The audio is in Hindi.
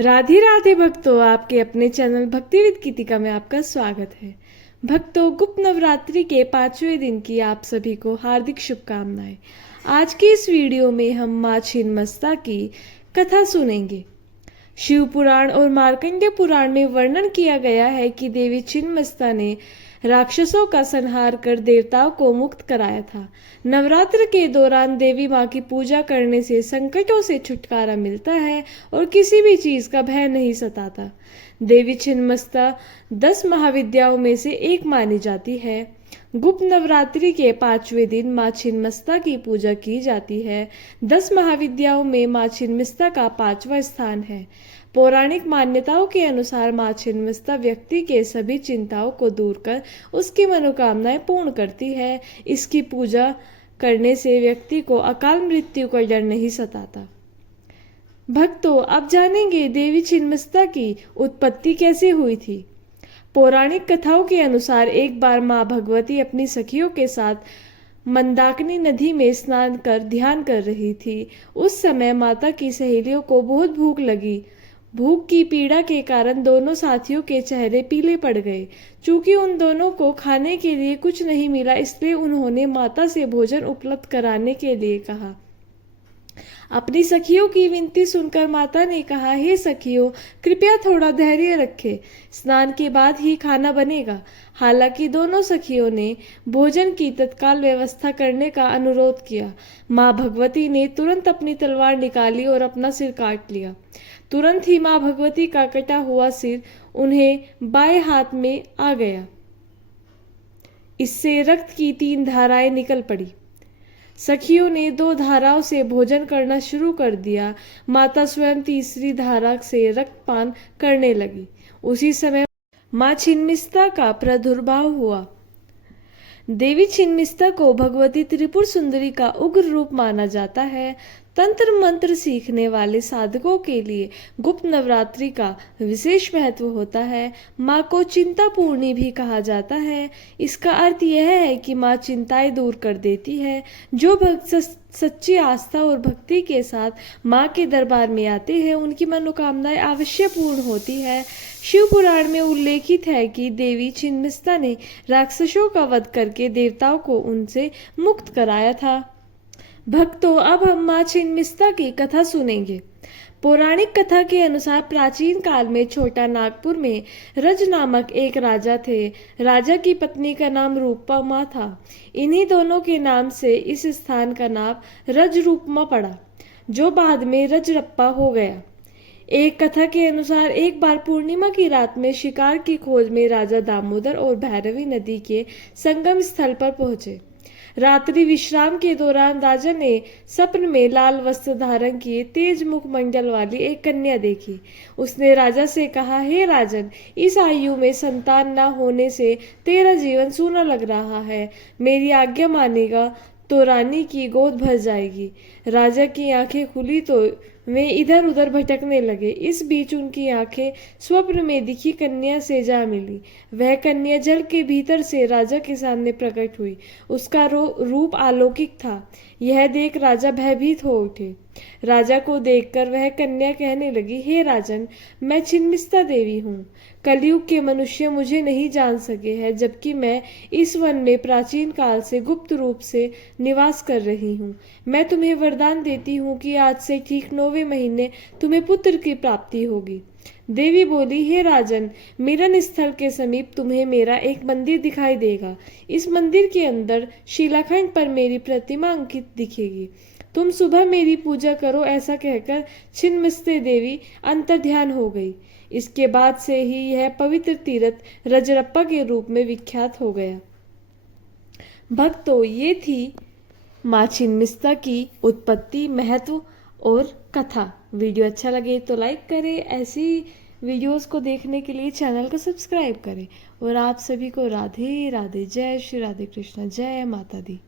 राधे राधे भक्तों, आपके अपने चैनल भक्ति विद गीतिका में आपका स्वागत है। भक्तों, गुप्त नवरात्रि के 5वें दिन की आप सभी को हार्दिक शुभकामनाएं। आज की इस वीडियो में हम माँ छिन्नमस्ता की कथा सुनेंगे। शिव पुराण और मार्कंडेय पुराण में वर्णन किया गया है कि देवी छिन्नमस्ता ने राक्षसों का संहार कर देवताओं को मुक्त कराया था। नवरात्र के दौरान देवी माँ की पूजा करने से संकटों से छुटकारा मिलता है और किसी भी चीज का भय नहीं सताता। देवी छिन्नमस्ता 10 महाविद्याओं में से एक मानी जाती है। गुप्त नवरात्रि के 5वें दिन माँ छिन्नमस्ता की पूजा की जाती है। 10 महाविद्याओं में माँ छिन्नमस्ता का 5वां स्थान है। पौराणिक मान्यताओं के अनुसार माँ छिन्नमस्ता व्यक्ति के सभी चिंताओं को दूर कर उसकी मनोकामनाएं पूर्ण करती है। इसकी पूजा करने से व्यक्ति को अकाल मृत्यु का डर नहीं सताता। भक्तों, अब जानेंगे देवी छिन्नमस्ता की उत्पत्ति कैसे हुई थी। पौराणिक कथाओं के अनुसार एक बार माँ भगवती अपनी सखियों के साथ मंदाकिनी नदी में स्नान कर ध्यान कर रही थी। उस समय माता की सहेलियों को बहुत भूख लगी। भूख की पीड़ा के कारण दोनों साथियों के चेहरे पीले पड़ गए। चूंकि उन दोनों को खाने के लिए कुछ नहीं मिला, इसलिए उन्होंने माता से भोजन उपलब्ध कराने के लिए कहा। अपनी सखियों की विनती सुनकर माता ने कहा, हे सखियों, कृपया थोड़ा धैर्य रखें, स्नान के बाद ही खाना बनेगा। हालांकि दोनों सखियों ने भोजन की तत्काल व्यवस्था करने का अनुरोध किया। माँ भगवती ने तुरंत अपनी तलवार निकाली और अपना सिर काट लिया। तुरंत ही माँ भगवती का कटा हुआ सिर उन्हें बाएं हाथ में आ गया। इससे रक्त की 3 धाराएं निकल पड़ी। सखियों ने 2 धाराओं से भोजन करना शुरू कर दिया। माता स्वयं तीसरी धारा से रक्तपान करने लगी। उसी समय माँ छिन्नमस्ता का प्रादुर्भाव हुआ। देवी छिन्नमस्ता को भगवती त्रिपुर सुंदरी का उग्र रूप माना जाता है। तंत्र मंत्र सीखने वाले साधकों के लिए गुप्त नवरात्रि का विशेष महत्व होता है। माँ को चिंतापूर्णी भी कहा जाता है। इसका अर्थ यह है कि माँ चिंताएं दूर कर देती है। जो भक्त सच्ची आस्था और भक्ति के साथ माँ के दरबार में आते हैं, उनकी मनोकामनाएं अवश्य पूर्ण होती है। शिव पुराण में उल्लेखित है कि देवी छिन्नमस्ता ने राक्षसों का वध करके देवताओं को उनसे मुक्त कराया था। भक्तों, अब हम माँ छिन्नमस्ता की कथा सुनेंगे। पौराणिक कथा के अनुसार प्राचीन काल में छोटा नागपुर में रज नामक एक राजा थे। राजा की पत्नी का नाम रूपमा था। इन्हीं दोनों के नाम से इस स्थान का नाम रजरूपमा पड़ा, जो बाद में रजरप्पा हो गया। एक कथा के अनुसार एक बार पूर्णिमा की रात में शिकार की खोज में राजा दामोदर और भैरवी नदी के संगम स्थल पर पहुंचे। रात्रि विश्राम के दौरान राजा ने स्वप्न में लाल वस्त्र धारण किए तेज मुख मंडल वाली एक कन्या देखी। उसने राजा से कहा, हे राजन, इस आयु में संतान न होने से तेरा जीवन सूना लग रहा है। मेरी आज्ञा मानेगा तो रानी की गोद भर जाएगी। राजा की आंखें खुली तो वे इधर उधर भटकने लगे। इस बीच उनकी आंखें स्वप्न में दिखी कन्या से जा मिली। वह कन्या जल के भीतर से राजा के सामने प्रकट हुई। उसका रूप अलौकिक था। यह देख राजा भयभीत हो उठे। राजा को देखकर वह कन्या कहने लगी, हे राजन, मैं छिन्नमस्ता देवी हूँ। कलयुग के मनुष्य मुझे नहीं जान सके हैं, जबकि मैं इस वन में प्राचीन काल से गुप्त रूप से निवास कर रही हूँ। मैं तुम्हें वरदान देती हूँ कि आज से ठीक 9वें महीने तुम्हें पुत्र की प्राप्ति होगी। देवी बोली, हे राजन, मिलन स्थल के समीप तुम्हें मेरा एक मंदिर दिखाई देगा। इस मंदिर के अंदर शिलाखंड पर मेरी प्रतिमा अंकित दिखेगी। तुम सुबह मेरी पूजा करो। ऐसा कहकर छिन्नमस्ता देवी अंतर्ध्यान हो गई। इसके बाद से ही यह पवित्र तीर्थ रजरप्पा के रूप में विख्यात हो गया। भक्तों, ये थी माँ छिन्नमस्ता की उत्पत्ति, महत्व और कथा। वीडियो अच्छा लगे तो लाइक करें। ऐसी वीडियोस को देखने के लिए चैनल को सब्सक्राइब करें। और आप सभी को राधे राधे। जय श्री राधे कृष्ण। जय माता दी।